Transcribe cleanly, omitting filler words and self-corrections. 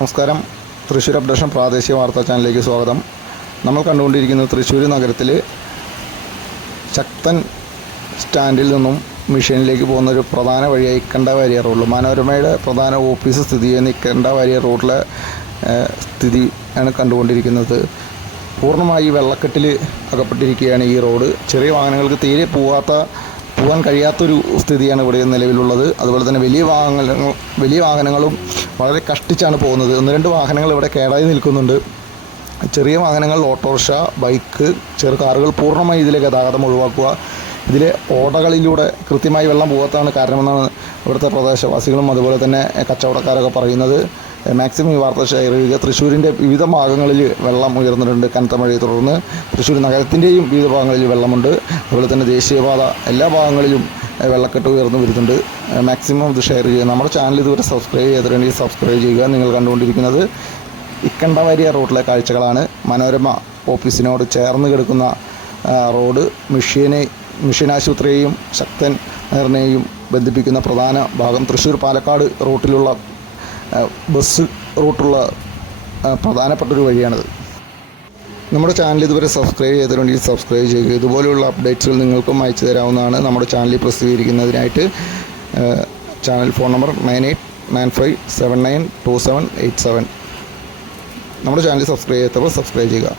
നമസ്കാരം. തൃശ്ശൂർ അപ്ഡേഷൻ പ്രാദേശിക വാർത്താ ചാനലിലേക്ക് സ്വാഗതം. നമ്മൾ കണ്ടുകൊണ്ടിരിക്കുന്നത് തൃശ്ശൂർ നഗരത്തിൽ ശക്തൻ സ്റ്റാൻഡിൽ നിന്നും മിഷനിലേക്ക് പോകുന്ന ഒരു പ്രധാന വഴിയായി ഇക്കണ്ടവാരിയ റോഡിൽ മനോരമയുടെ പ്രധാന ഓഫീസ് സ്ഥിതി ചെയ്യുന്ന ഇക്കണ്ടവാരിയ റോഡിലെ സ്ഥിതി ആണ് കണ്ടുകൊണ്ടിരിക്കുന്നത്. പൂർണ്ണമായി വെള്ളക്കെട്ടിൽ അകപ്പെട്ടിരിക്കുകയാണ് ഈ റോഡ്. ചെറിയ വാഹനങ്ങൾക്ക് തീരെ പോകാൻ കഴിയാത്തൊരു സ്ഥിതിയാണ് ഇവിടെ നിലവിലുള്ളത്. അതുപോലെ തന്നെ വലിയ വാഹനങ്ങളും വളരെ കഷ്ടിച്ചാണ് പോകുന്നത്. 1-2 വാഹനങ്ങൾ ഇവിടെ കേടായി നിൽക്കുന്നുണ്ട്. ചെറിയ വാഹനങ്ങൾ, ഓട്ടോറിക്ഷ, ബൈക്ക്, ചെറു കാറുകൾ പൂർണ്ണമായി ഇതിലെ ഗതാഗതം ഒഴിവാക്കുക. ഇതിലെ ഓടകളിലൂടെ കൃത്യമായി വെള്ളം പോകാത്തതാണ് കാരണമെന്നാണ് ഇവിടുത്തെ പ്രദേശവാസികളും അതുപോലെ തന്നെ കച്ചവടക്കാരൊക്കെ പറയുന്നത്. മാക്സിമം ഈ വാർത്ത ഷെയർ ചെയ്യുക. തൃശ്ശൂരിൻ്റെ വിവിധ ഭാഗങ്ങളിൽ വെള്ളം ഉയർന്നിട്ടുണ്ട്. കനത്ത മഴയെ തുടർന്ന് തൃശ്ശൂർ നഗരത്തിൻ്റെയും വിവിധ ഭാഗങ്ങളിൽ വെള്ളമുണ്ട്. അതുപോലെ തന്നെ ദേശീയപാത എല്ലാ ഭാഗങ്ങളിലും വെള്ളക്കെട്ട് ഉയർന്നു വരുന്നുണ്ട്. മാക്സിമം ഇത് ഷെയർ ചെയ്യുക. നമ്മുടെ ചാനൽ ഇതുവരെ സബ്സ്ക്രൈബ് ചെയ്തിട്ടുണ്ടെങ്കിൽ സബ്സ്ക്രൈബ് ചെയ്യുക. നിങ്ങൾ കണ്ടുകൊണ്ടിരിക്കുന്നത് ഇക്കണ്ടവാരിയ റോഡിലെ കാഴ്ചകളാണ്. മനോരമ ഓഫീസിനോട് ചേർന്ന് കിടക്കുന്ന റോഡ് മിഷൻ ആശുപത്രിയെയും ശക്തൻ നഗറിനെയും ബന്ധിപ്പിക്കുന്ന പ്രധാന ഭാഗം തൃശ്ശൂർ പാലക്കാട് റൂട്ടിലുള്ള ബസ് റൂട്ടുള്ള പ്രധാനപ്പെട്ടൊരു വഴിയാണിത്. നമ്മുടെ ചാനൽ ഇതുവരെ സബ്സ്ക്രൈബ് ചെയ്തിട്ടുണ്ടെങ്കിൽ സബ്സ്ക്രൈബ് ചെയ്യുക. ഇതുപോലെയുള്ള അപ്ഡേറ്റ്സുകൾ നിങ്ങൾക്കും അയച്ചു തരാവുന്നതാണ്. നമ്മുടെ ചാനലിൽ പ്രസിദ്ധീകരിക്കുന്നതിനായിട്ട് ചാനൽ ഫോൺ നമ്പർ 9895792787. നമ്മുടെ ചാനൽ സബ്സ്ക്രൈബ് ചെയ്യാത്തവർ സബ്സ്ക്രൈബ് ചെയ്യുക.